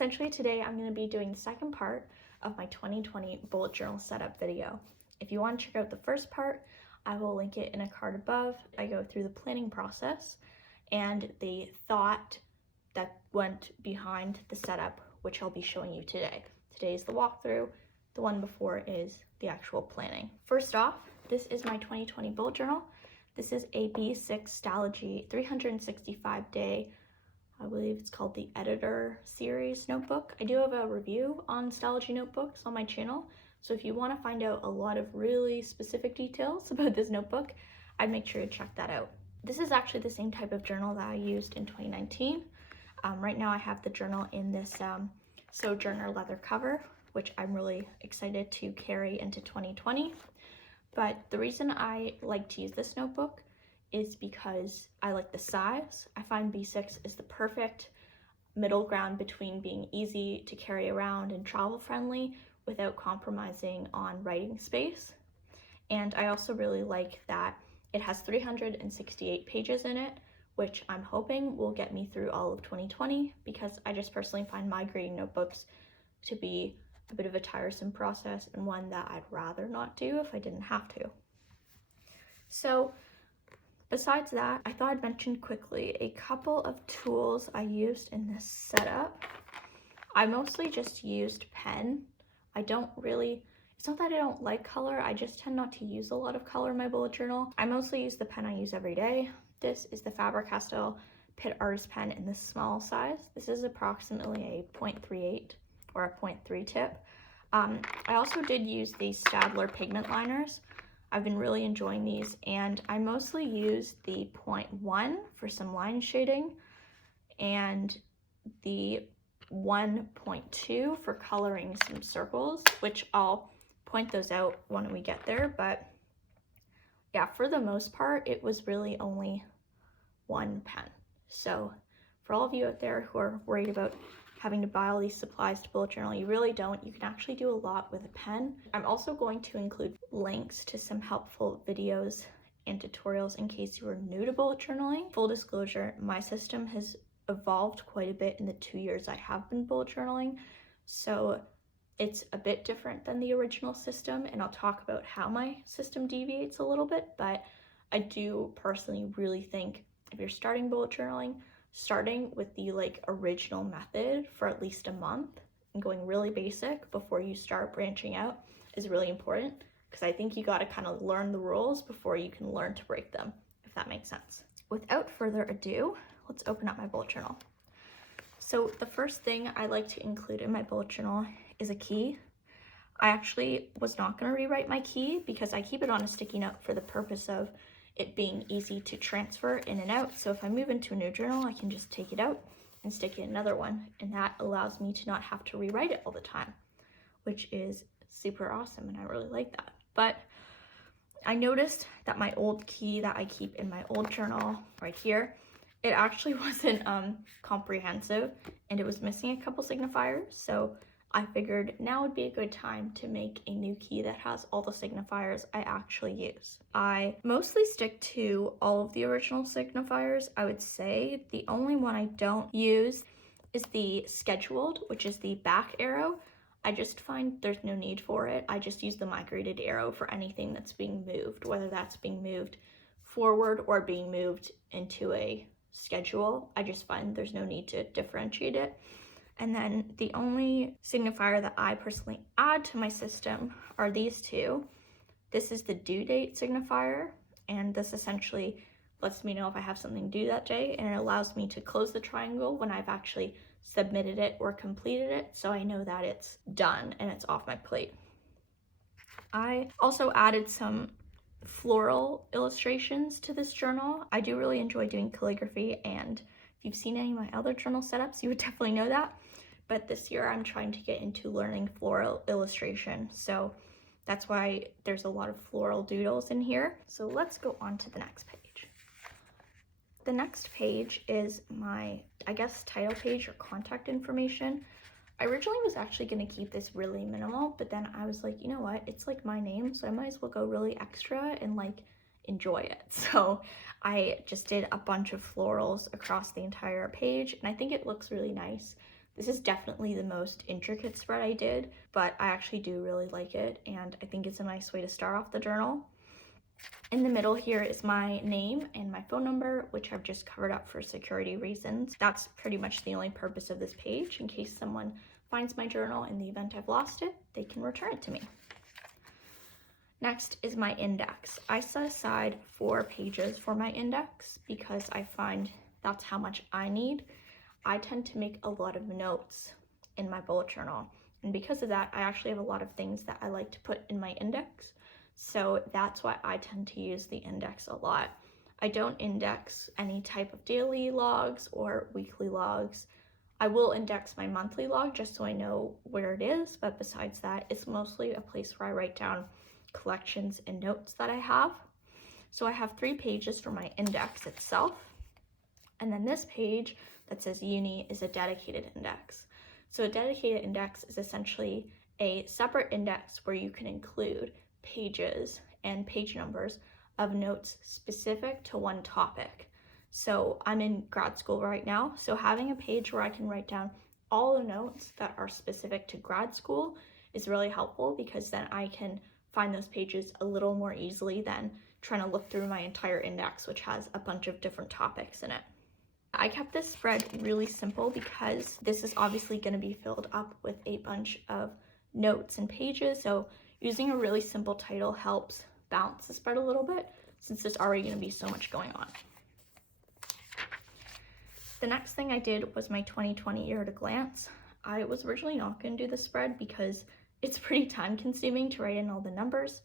Essentially today I'm going to be doing the second part of my 2020 bullet journal setup video. If you want to check out the first part, I will link it in a card above. I go through the planning process and the thought that went behind the setup, which I'll be showing you today. Today is the walkthrough, the one before is the actual planning. First off, this is my 2020 bullet journal. This is a B6 Stalogy 365-day, I believe it's called the Editor Series notebook. I do have a review on Stalogy notebooks on my channel, so if you want to find out a lot of really specific details about this notebook, I'd make sure to check that out. This is actually the same type of journal that I used in 2019. Right now I have the journal in this Sojourner leather cover, which I'm really excited to carry into 2020. But the reason I like to use this notebook is because I like the size. I find B6 is the perfect middle ground between being easy to carry around and travel friendly without compromising on writing space. And I also really like that it has 368 pages in it, which I'm hoping will get me through all of 2020, because I just personally find my grading notebooks to be a bit of a tiresome process and one that I'd rather not do if I didn't have to. So besides that, I thought I'd mention quickly a couple of tools I used in this setup. I mostly just used pen. It's not that I don't like color, I just tend not to use a lot of color in my bullet journal. I mostly use the pen I use every day. This is the Faber Castell Pitt Artist Pen in this small size. This is approximately a 0.38 or a 0.3 tip. I also did use these Staedtler pigment liners. I've been really enjoying these, and I mostly use the 0.1 for some line shading and the 1.2 for coloring some circles, which I'll point those out when we get there. But yeah, for the most part, it was really only one pen. So for all of you out there who are worried about having to buy all these supplies to bullet journal, you really don't. You can actually do a lot with a pen. I'm also going to include links to some helpful videos and tutorials in case you are new to bullet journaling. Full disclosure, my system has evolved quite a bit in the 2 years I have been bullet journaling, so it's a bit different than the original system, and I'll talk about how my system deviates a little bit. But I do personally really think if you're starting bullet journaling, starting with the original method for at least a month and going really basic before you start branching out is really important, because I think you got to kind of learn the rules before you can learn to break them, if that makes sense. Without further ado, let's open up my bullet journal. So the first thing I like to include in my bullet journal is a key. I actually was not going to rewrite my key because I keep it on a sticky note for the purpose of it being easy to transfer in and out. So if I move into a new journal, I can just take it out and stick it in another one, and that allows me to not have to rewrite it all the time, which is super awesome, and I really like that. But I noticed that my old key that I keep in my old journal right here, it actually wasn't comprehensive, and it was missing a couple signifiers. So I figured now would be a good time to make a new key that has all the signifiers I actually use. I mostly stick to all of the original signifiers. I would say the only one I don't use is the scheduled, which is the back arrow. I just find there's no need for it. I just use the migrated arrow for anything that's being moved, whether that's being moved forward or being moved into a schedule. I just find there's no need to differentiate it. And then the only signifier that I personally add to my system are these two. This is the due date signifier, and this essentially lets me know if I have something due that day, and it allows me to close the triangle when I've actually submitted it or completed it, so I know that it's done and it's off my plate. I also added some floral illustrations to this journal. I do really enjoy doing calligraphy, and if you've seen any of my other journal setups, you would definitely know that. But this year I'm trying to get into learning floral illustration, so that's why there's a lot of floral doodles in here. So let's go on to the next page. The next page is my, I guess, title page or contact information. I originally was actually going to keep this really minimal, but then I was like, you know what, it's like my name, so I might as well go really extra and enjoy it. So I just did a bunch of florals across the entire page, and I think it looks really nice. This is definitely the most intricate spread I did, but I actually do really like it, and I think it's a nice way to start off the journal. In the middle here is my name and my phone number, which I've just covered up for security reasons. That's pretty much the only purpose of this page. In case someone finds my journal in the event I've lost it, they can return it to me. Next is my index. I set aside 4 pages for my index because I find that's how much I need. I tend to make a lot of notes in my bullet journal, and because of that, I actually have a lot of things that I like to put in my index. So that's why I tend to use the index a lot. I don't index any type of daily logs or weekly logs. I will index my monthly log just so I know where it is, but besides that, it's mostly a place where I write down collections and notes that I have. So I have 3 pages for my index itself, and then this page that says uni is a dedicated index. So a dedicated index is essentially a separate index where you can include pages and page numbers of notes specific to one topic. So I'm in grad school right now, so having a page where I can write down all the notes that are specific to grad school is really helpful, because then I can find those pages a little more easily than trying to look through my entire index, which has a bunch of different topics in it. I kept this spread really simple because this is obviously going to be filled up with a bunch of notes and pages, so using a really simple title helps balance the spread a little bit, since there's already going to be so much going on. The next thing I did was my 2020 year at a glance. I was originally not going to do the spread because it's pretty time consuming to write in all the numbers,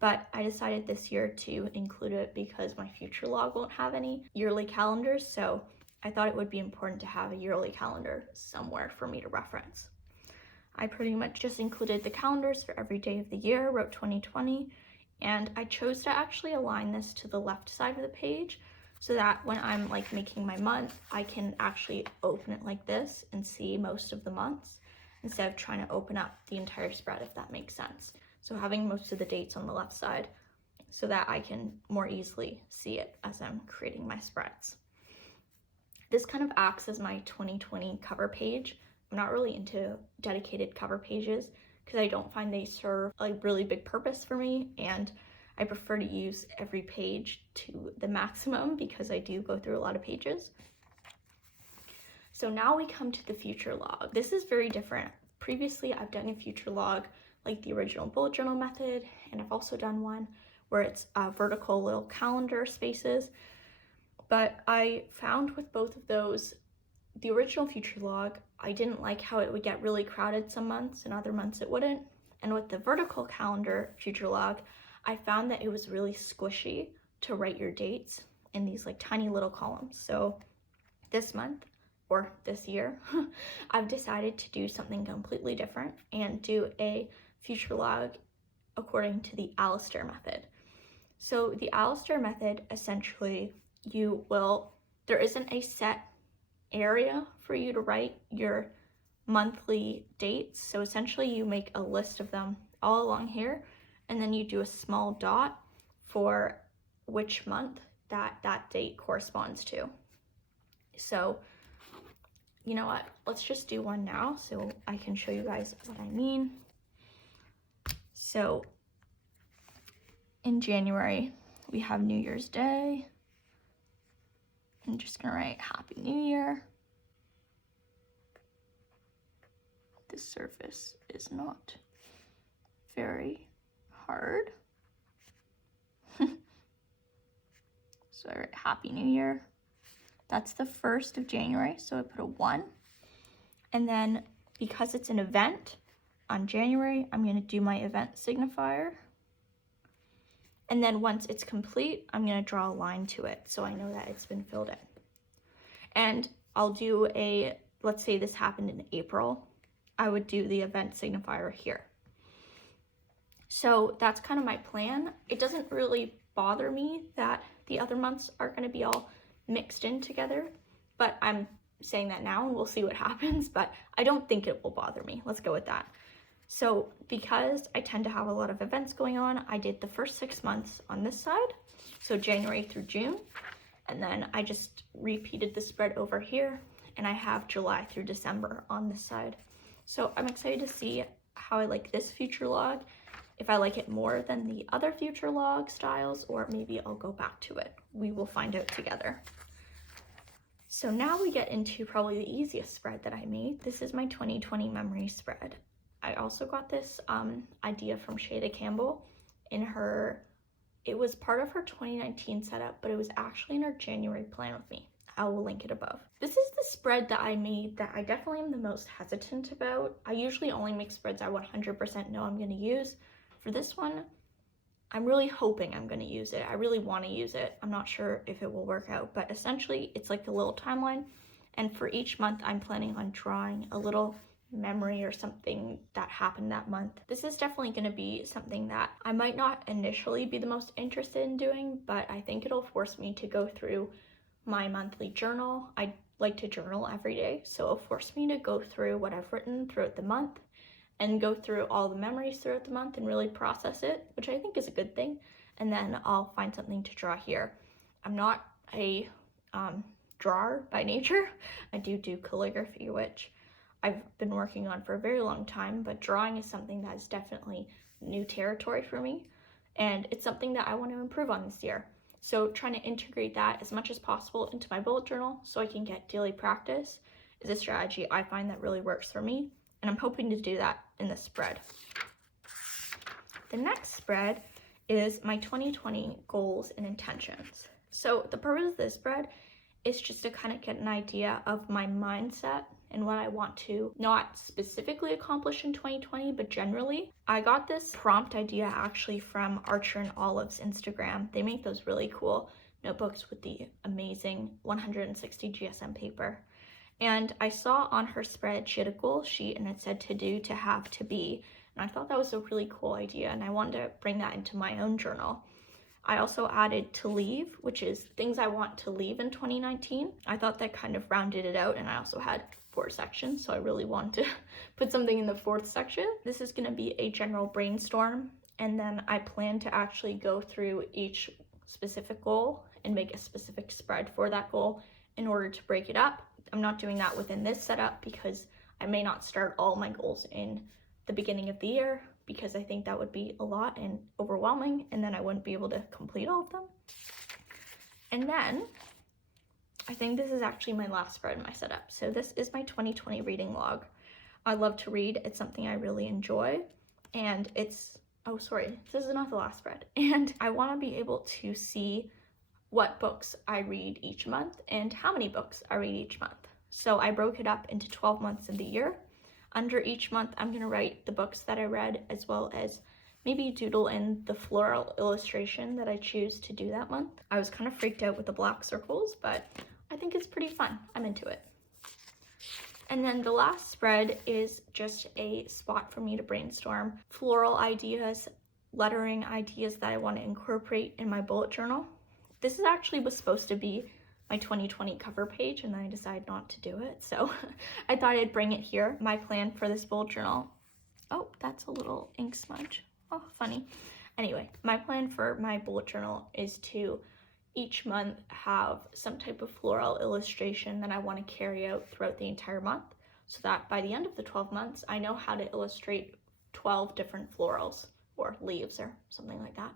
but I decided this year to include it because my future log won't have any yearly calendars, so I thought it would be important to have a yearly calendar somewhere for me to reference. I pretty much just included the calendars for every day of the year, wrote 2020, and I chose to actually align this to the left side of the page so that when I'm like making my month, I can actually open it like this and see most of the months instead of trying to open up the entire spread, if that makes sense. So having most of the dates on the left side so that I can more easily see it as I'm creating my spreads. This kind of acts as my 2020 cover page. I'm not really into dedicated cover pages because I don't find they serve a really big purpose for me, and I prefer to use every page to the maximum because I do go through a lot of pages. So now we come to the future log. This is very different. Previously, I've done a future log like the original bullet journal method, and I've also done one where it's vertical little calendar spaces. But I found with both of those, the original future log, I didn't like how it would get really crowded some months and other months it wouldn't. And with the vertical calendar future log, I found that it was really squishy to write your dates in these like tiny little columns. So this month, or this year, I've decided to do something completely different and do a future log according to the Alistair method. So the Alistair method, essentially, there isn't a set area for you to write your monthly dates. So essentially you make a list of them all along here, and then you do a small dot for which month that date corresponds to. So you know what, let's just do one now so I can show you guys what I mean. So in January, we have New Year's Day. I'm just gonna write Happy New Year. This surface is not very hard. So I write Happy New Year. That's the 1st of January, so I put a 1. And then because it's an event on January, I'm gonna do my event signifier. And then once it's complete, I'm gonna draw a line to it so I know that it's been filled in. And I'll do let's say this happened in April, I would do the event signifier here. So that's kind of my plan. It doesn't really bother me that the other months are gonna be all mixed in together, but I'm saying that now and we'll see what happens, but I don't think it will bother me. Let's go with that. So because I tend to have a lot of events going on, I did the first 6 months on this side, so January through June, and then I just repeated the spread over here and I have July through December on this side. So I'm excited to see how I like this future log, if I like it more than the other future log styles, or maybe I'll go back to it. We will find out together. So now we get into probably the easiest spread that I made. This is my 2020 memory spread. I also got this idea from Shada Campbell in her, it was part of her 2019 setup, but it was actually in her January plan with me. I will link it above. This is the spread that I made that I definitely am the most hesitant about. I usually only make spreads I 100% know I'm gonna use. For this one, I'm really hoping I'm gonna use it. I really wanna use it. I'm not sure if it will work out, but essentially it's like a little timeline. And for each month, I'm planning on drawing a little memory or something that happened that month. This is definitely going to be something that I might not initially be the most interested in doing, but I think it'll force me to go through my monthly journal. I like to journal every day, so it'll force me to go through what I've written throughout the month and go through all the memories throughout the month and really process it, which I think is a good thing. And then I'll find something to draw here. I'm not a drawer by nature. I do calligraphy, which I've been working on for a very long time, but drawing is something that is definitely new territory for me, and it's something that I want to improve on this year. So trying to integrate that as much as possible into my bullet journal so I can get daily practice is a strategy I find that really works for me, and I'm hoping to do that in this spread. The next spread is my 2020 goals and intentions. So the purpose of this spread is just to kind of get an idea of my mindset and what I want to not specifically accomplish in 2020, but generally. I got this prompt idea actually from Archer and Olive's Instagram. They make those really cool notebooks with the amazing 160 GSM paper. And I saw on her spread, she had a goal sheet and it said to do, to have, to be. And I thought that was a really cool idea, and I wanted to bring that into my own journal. I also added to leave, which is things I want to leave in 2019. I thought that kind of rounded it out, and I also had 4 sections, so I really wanted to put something in the 4th section. This is going to be a general brainstorm, and then I plan to actually go through each specific goal and make a specific spread for that goal in order to break it up. I'm not doing that within this setup because I may not start all my goals in the beginning of the year, because I think that would be a lot and overwhelming, and then I wouldn't be able to complete all of them. And then I think this is actually my last spread in my setup. So this is my 2020 reading log. I love to read. It's something I really enjoy. And it's, oh, sorry, this is not the last spread. And I want to be able to see what books I read each month and how many books I read each month. So I broke it up into 12 months of the year. Under each month, I'm going to write the books that I read, as well as maybe doodle in the floral illustration that I choose to do that month. I was kind of freaked out with the black circles, but I think it's pretty fun. I'm into it. And then the last spread is just a spot for me to brainstorm floral ideas, lettering ideas that I want to incorporate in my bullet journal. This is actually was supposed to be my 2020 cover page, and then I decided not to do it, so I thought I'd bring it here. My plan for this bullet journal, oh, that's a little ink smudge. Oh, funny. Anyway, my plan for my bullet journal is to each month have some type of floral illustration that I want to carry out throughout the entire month, so that by the end of the 12 months, I know how to illustrate 12 different florals or leaves or something like that.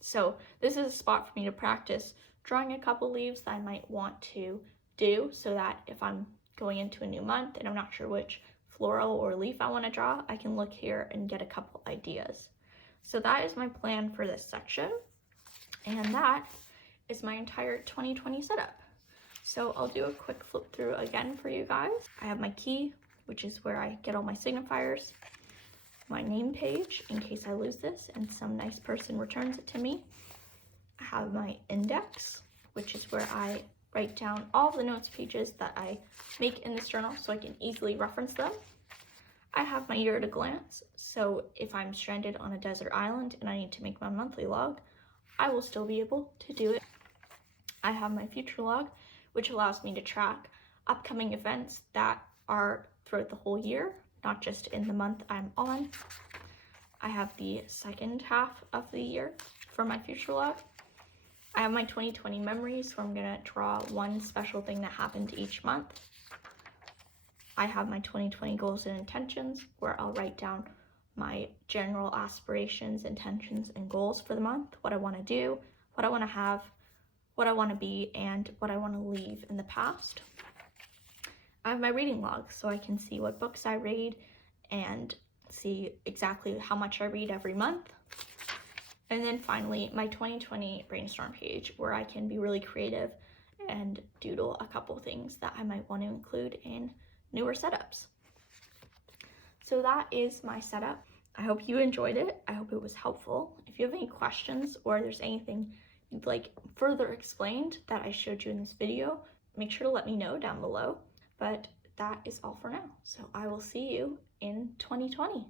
So this is a spot for me to practice drawing a couple leaves that I might want to do, so that if I'm going into a new month and I'm not sure which floral or leaf I want to draw, I can look here and get a couple ideas. So that is my plan for this section, and that is my entire 2020 setup. So I'll do a quick flip through again for you guys. I have my key, which is where I get all my signifiers, my name page in case I lose this and some nice person returns it to me. I have my index, which is where I write down all the notes pages that I make in this journal so I can easily reference them. I have my year at a glance, so if I'm stranded on a desert island and I need to make my monthly log, I will still be able to do it. I have my future log, which allows me to track upcoming events that are throughout the whole year, not just in the month I'm on. I have the second half of the year for my future log. I have my 2020 memories, where I'm gonna draw one special thing that happened each month. I have my 2020 goals and intentions where I'll write down my general aspirations, intentions, and goals for the month, what I want to do, what I want to have, what I want to be, and what I want to leave in the past. I have my reading log so I can see what books I read and see exactly how much I read every month. And then finally, my 2020 brainstorm page where I can be really creative and doodle a couple things that I might want to include in newer setups. So that is my setup. I hope you enjoyed it. I hope it was helpful. If you have any questions or there's anything you'd like further explained that I showed you in this video, make sure to let me know down below. But that is all for now. So I will see you in 2020.